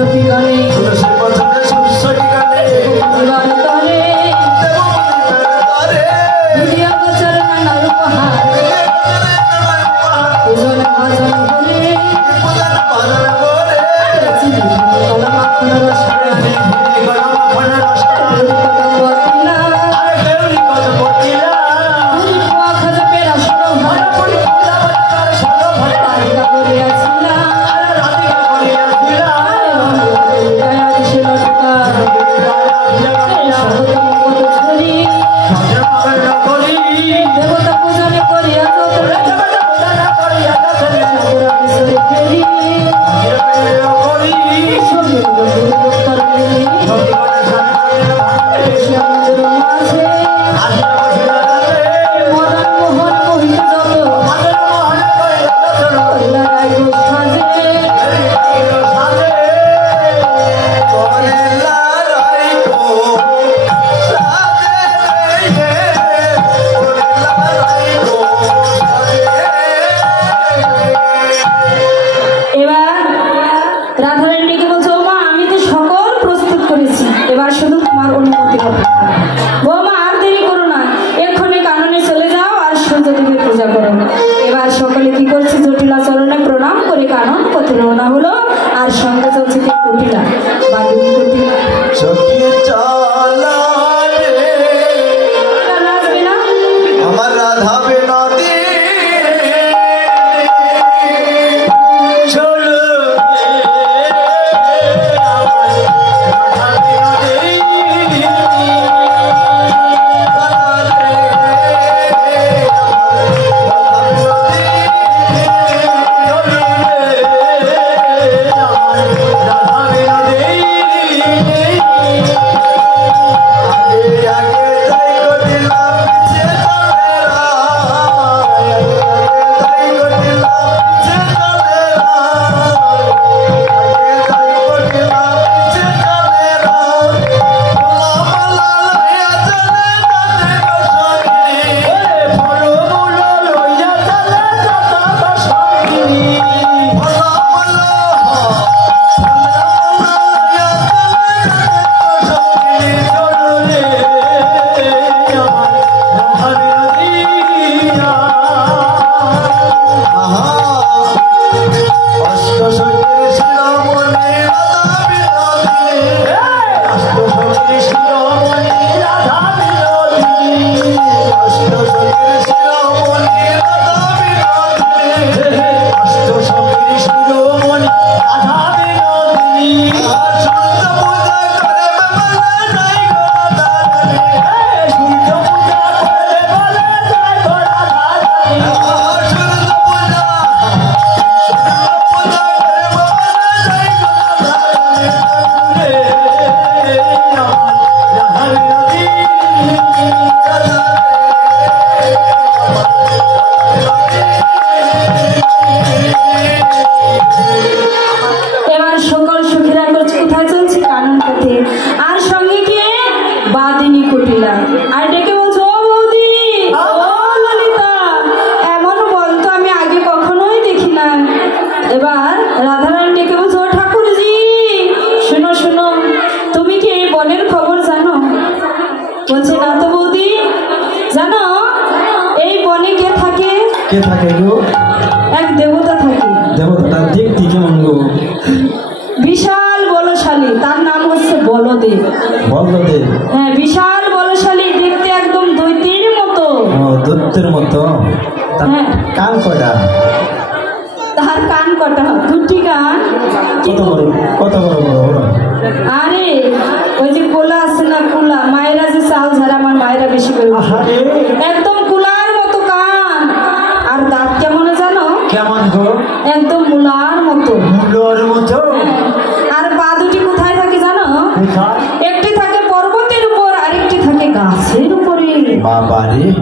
সখী গানে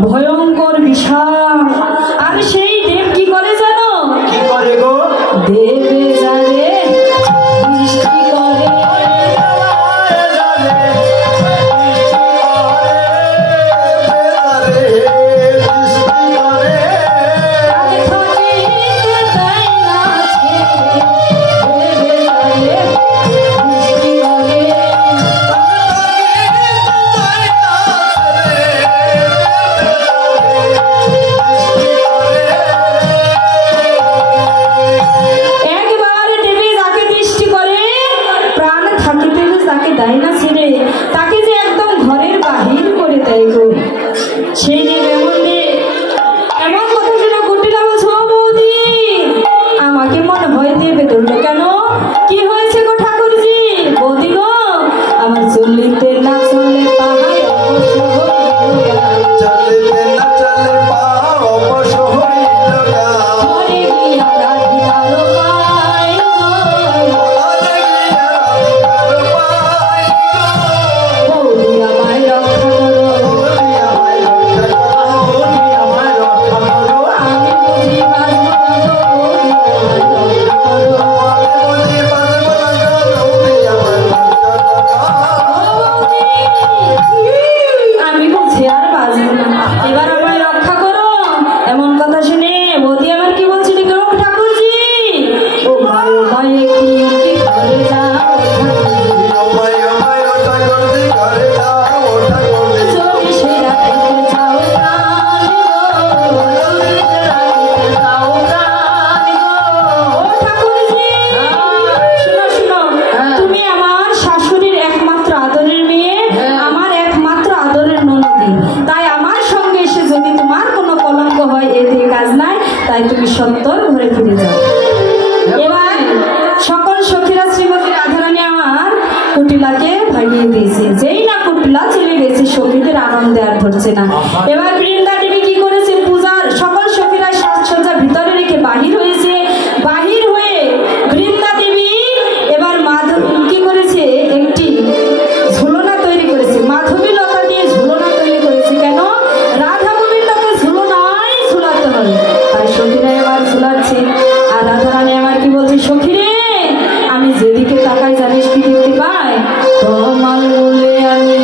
ভয়ঙ্কর বিষয় আর সেই দেব কি করে জানো কি করে গো দেবে জানে বৃষ্টি করে দেয় না ছেড়ে, তাকে যে একদম ঘরের বাহির করে দেয় গো। সেই দিন এমন কথা শুনে কুটিলা বলছে, ও বৌদি, আমাকে মনে ভয় দিয়ে বেদুরলো কেন? কি হয়েছে গো ঠাকুরজি? বৌদি গো, আমার চলিতে না চলে পাহাড় অবশ্য তুমি সত্তর ঘরে ফিরে যাও। এবার সকল সখীরা শ্রীমতী রাধারানী আমার কুটিলাকে ভাগিয়ে দিয়েছে। যেই না কুটিলা চলে গেছে, সখীদের আনন্দে আর ধরছে না। এবার বৃন্দা দেবী কি করেছে? পূজার সকল সখীরা সাজসজ্জা ভিতরে রেখে বাহির হয়েছে। বাহির হয়ে বৃন্দা দেবী এবার কি করেছে? একটি ঝুলনা তৈরি করেছে, মাধবী লতা দিয়ে ঝুলনা তৈরি করেছে। কেন? রাধা গোবিন্দকে ঝুলনায় ঝুলাতে হবে, তাই সখীরা এবার ঝুলাচ্ছে। আর রাধারানী আমার কি বলছে? সখী রে, আমি যেদিকে তাকাই জানিস কি দেখতে পাই? তোমার বলে আমি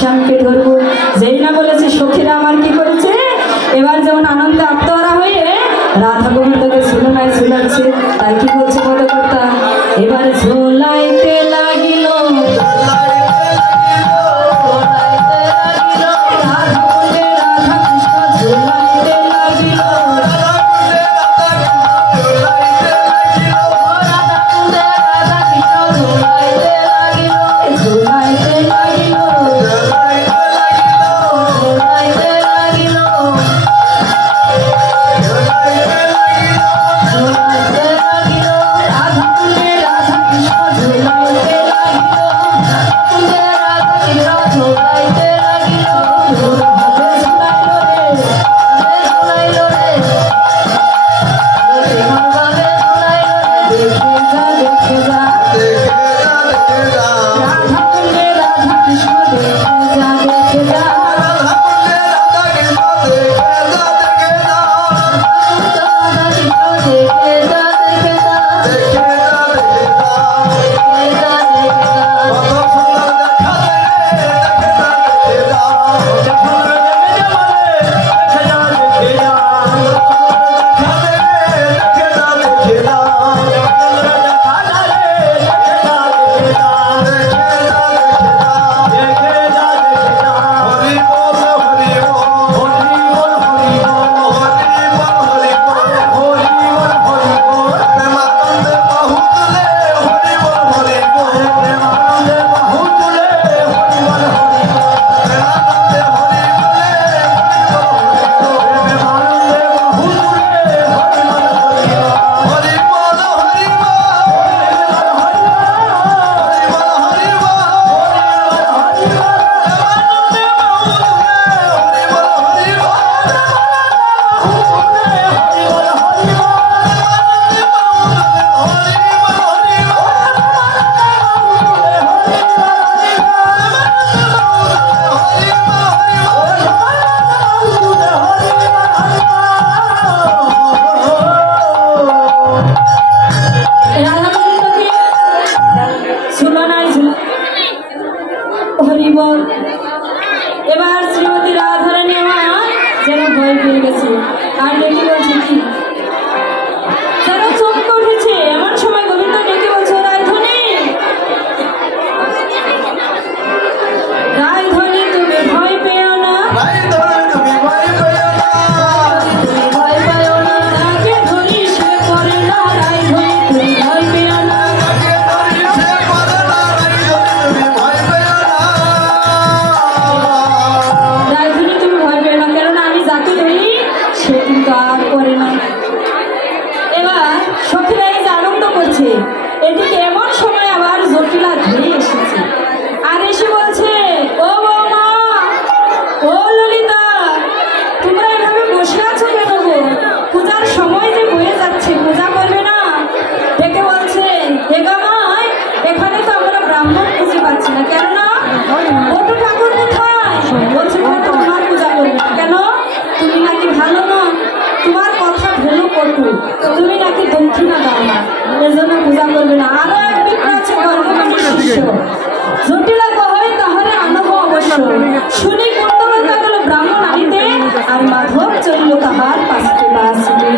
শ্যামকে ধরবো। যেই না বলেছে, সখীরা আমার কি করেছে? এবার যেমন আনন্দে আত্মহারা হয়ে রাধা গোবিন্দকে ঝুলনায় ঝুলাচ্ছে। তাই কি বলছে পদকর্তা? এবার ঝুলাইতে লাগিল রাধা কুণ্ডে রাধা কৃষ্ণ, ঝুলাইতে লাগিল রাধা কুণ্ডে রাধা কৃষ্ণ, ঝুলাইতে লাগিল ঝুলাইতে লাগিল ঝুলাইতে লাগিল চলছে। এদিকে এমন সময় আবার জটিলা ধরে এসেছে, আর এসে বলছে, ও বৌমা, ও ললিতা, তোমরা এভাবে বসে আছো কেন গো? পূজার সময় যে বয়ে যাচ্ছে, পূজা করবে না? ডেকে বলছে, হে গামাই, এখানে তো আমরা ব্রাহ্মণ খুঁজে পাচ্ছি না, কেন না? বটু ঠাকুর কোথায়? বলছে, তোমার পূজা করবে না কেন? তুমি নাকি ভালো না, তোমার কথা ভুলো কটু, তুমি নাকি দক্ষিণা দাও না, এজন্য পূজা করবে না। আরো এক বিপ্র আছে গর্ভবতী শিষ্য, জটিলা কহয় তাহলে আনব অবশ্য, শুনি কুণ্ডলতা গেল ব্রাহ্মণ আনিতে, আর মাধব চলিল তাহার পাশে বাসিতে।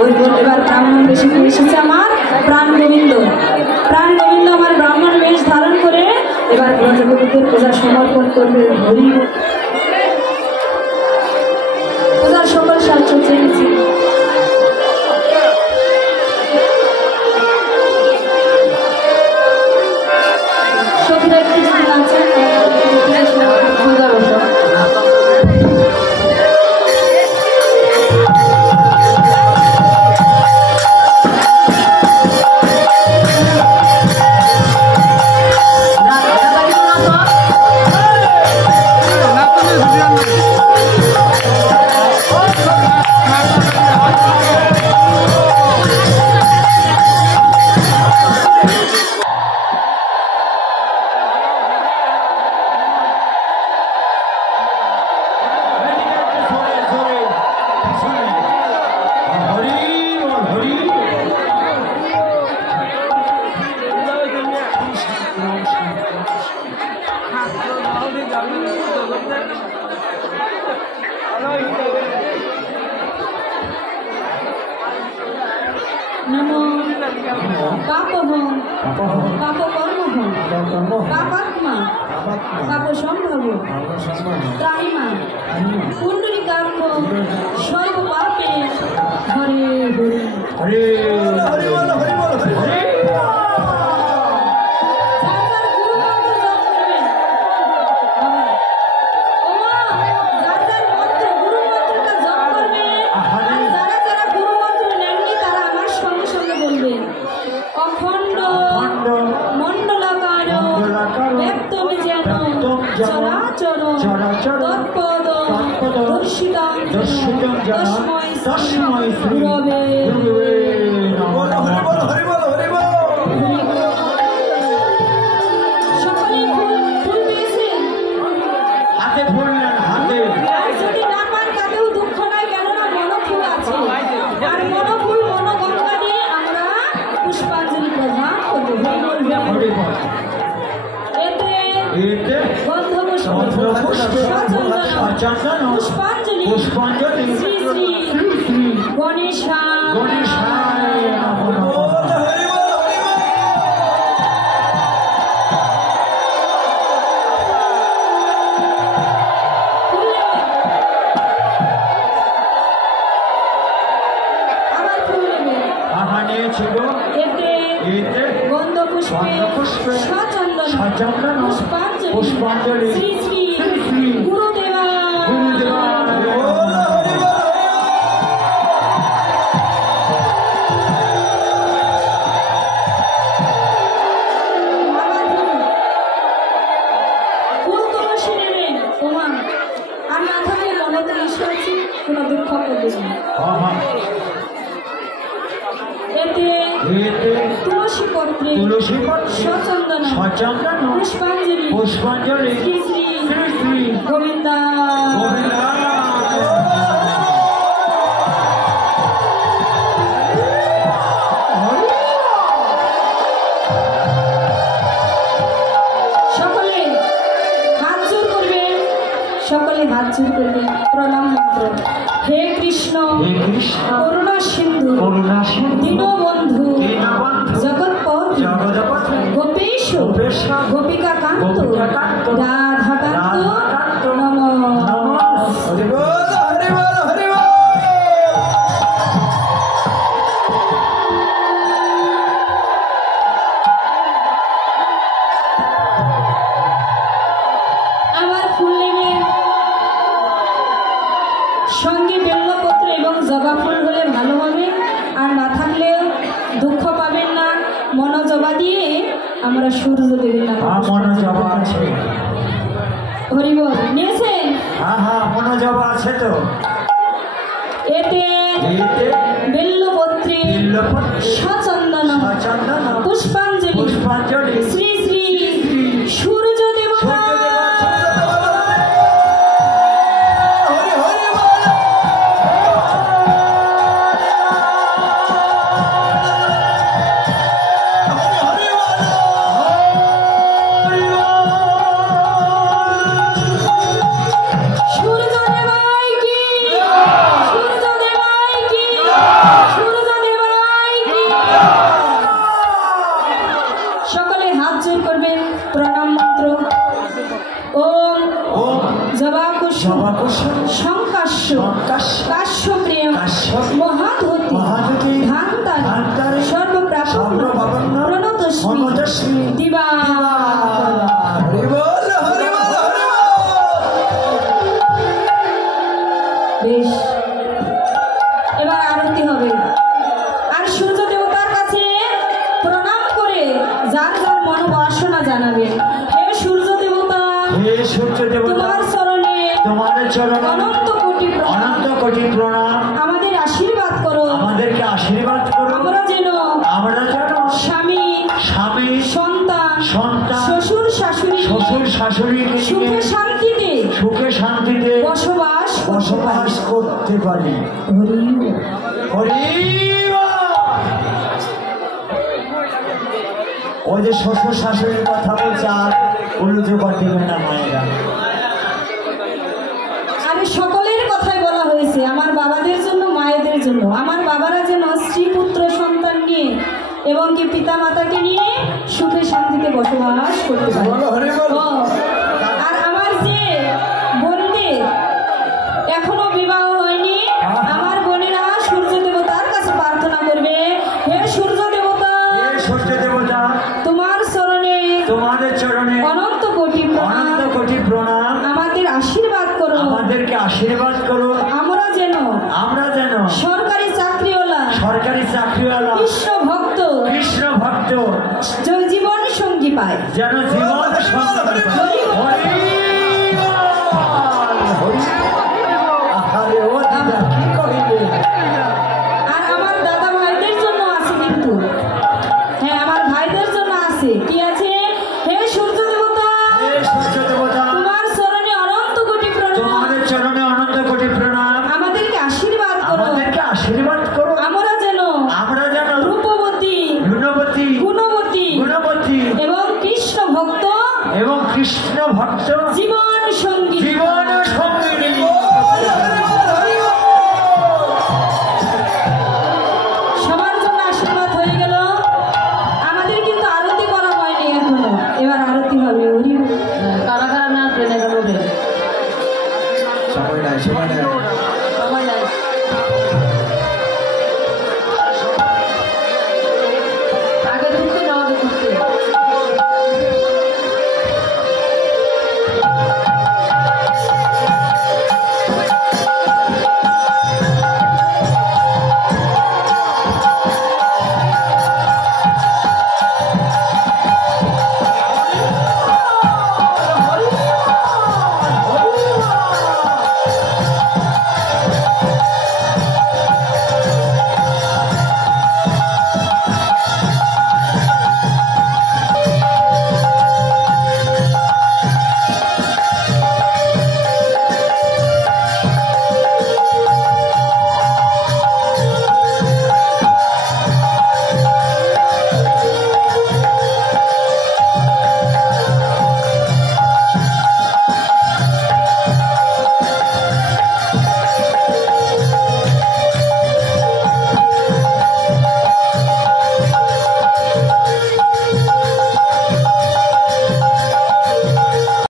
ওই এবার ব্রাহ্মণ বেশি এসেছে আমার প্রাণ গোবিন্দ। প্রাণ গোবিন্দ আমার ব্রাহ্মণ বেশ ধারণ করে এবার ব্রজগোপীদের পূজা সমর্পণ করবে। হরি পূজার সকল শাস্ত্র চেয়েছি। সখীরা একটু যদি নাচেন পূজা বসো। নমো পাপহং পাপকর্মহং পাপাত্মা পাপসম্ভব ত্রাহিমা পুণ্ডরীকাক্ষ সর্বপাপে হরে হরে হরে হরে। অখণ্ড মণ্ডলাকার ব্যক্তমে যেন চরাচর তৎপদ দর্শিতাং তস্মৈ শ্রী গুরবে নমঃ। সকলে ফুল পেয়েছেন, হাতে ফুল নেন, হাতে। আর যদি না পান তাতেও দুঃখ নাই, কেননা মনোফুল আছে, আর মনোফুল মনোগঙ্গা দিয়ে আমরা পুষ্পাঞ্জলি প্রদান করবো। এতে পুষ্পাঞ্জলি শ্রী শ্রী গণেশায় নমঃ। গন্ধ পুষ্পে সচন্দন পুষ্পাঞ্জলি শ্রী শ্রী গুরুদেবা। ফুল তুলসী নেবেন, তোমার আর না থাকলে মনে তো ঈশ্বর আছে, কোনো দুঃখ করবে না। এতে তুলসী পত্রে সচন্দন পুষ্পাঞ্জলি শ্রী শ্রী গোবিন্দা। সকলে হাত জোর করবেন, সকলে হাত জোর করবেন, প্রণাম মন্ত্র। হে কৃষ্ণ করুণা সিন্ধু দীনবন্ধু জগৎপথ গোপেশ গোপিকা কান্ত রাধাকান্ত নমঃ। আবার ফুল নেবেন, সঙ্গে বেলপত্র এবং জবা ফুল হলে আমরা সূর্য দেবের নামে মনোজবা আছে। হরিবল নিয়েছেন? হ্যাঁ হ্যাঁ মনোজবা আছে তো। এতে বেল্লপত্রী সচন্দন পুষ্পাঞ্জলি শ্রী শ্রী সূর্য দেবতা এবার আরতি হবে। আর সূর্য দেবতার কাছে প্রণাম করে যার যার মনোবাসনা জানাবে। হে সূর্য দেবতা, তোমার চরণে অনন্ত কোটি প্রণাম। আমাদের আশীর্বাদ করো, আমাদেরকে আশীর্বাদ করো। আমরা যেন স্বামী সন্তান শ্বশুর শাশুড়ি সুখে শান্তিতে বসবাস করতে পারি। ওই যে শ্বশুর শাশুড়ির কথা বলছে আর উল্লুযোগ দেবে না মায়েরা। আরে সকলের কথাই বলা হয়েছে, আমার বাবাদের জন্য মায়েদের জন্য। আমার বাবারা যেন স্ত্রী পুত্র সন্তান নিয়ে এবং কি পিতা মাতাকে নিয়ে সুখে শান্তিতে বসবাস করতে পারে। আর আমার যে বোনদের এখনো বিবাহ হয়নি, আমার বোনেরা সূর্য দেবতার কাছে প্রার্থনা করবে। হে সূর্য দেবতা, তোমার চরণে অনন্ত কোটি প্রণাম। আমাদের আশীর্বাদ করো, আমাদেরকে আশীর্বাদ করো। আমরা যেন সরকারি চাকরিওয়ালা কৃষ্ণ ভক্ত জীবন সঙ্গী পায়, যেন জীবন সঙ্গী পায়। আর আমার দাদা ভাইদের জন্য আছে, কিন্তু হ্যাঁ আমার ভাইদের জন্য আছে। কি আছে? হে সূর্য দেবতা, তোমার চরণে অনন্ত কোটি প্রণাম। আমাদেরকে আশীর্বাদ করো, আমরা যেন রূপবতী গুণবতী এবং কৃষ্ণ ভক্ত জীবন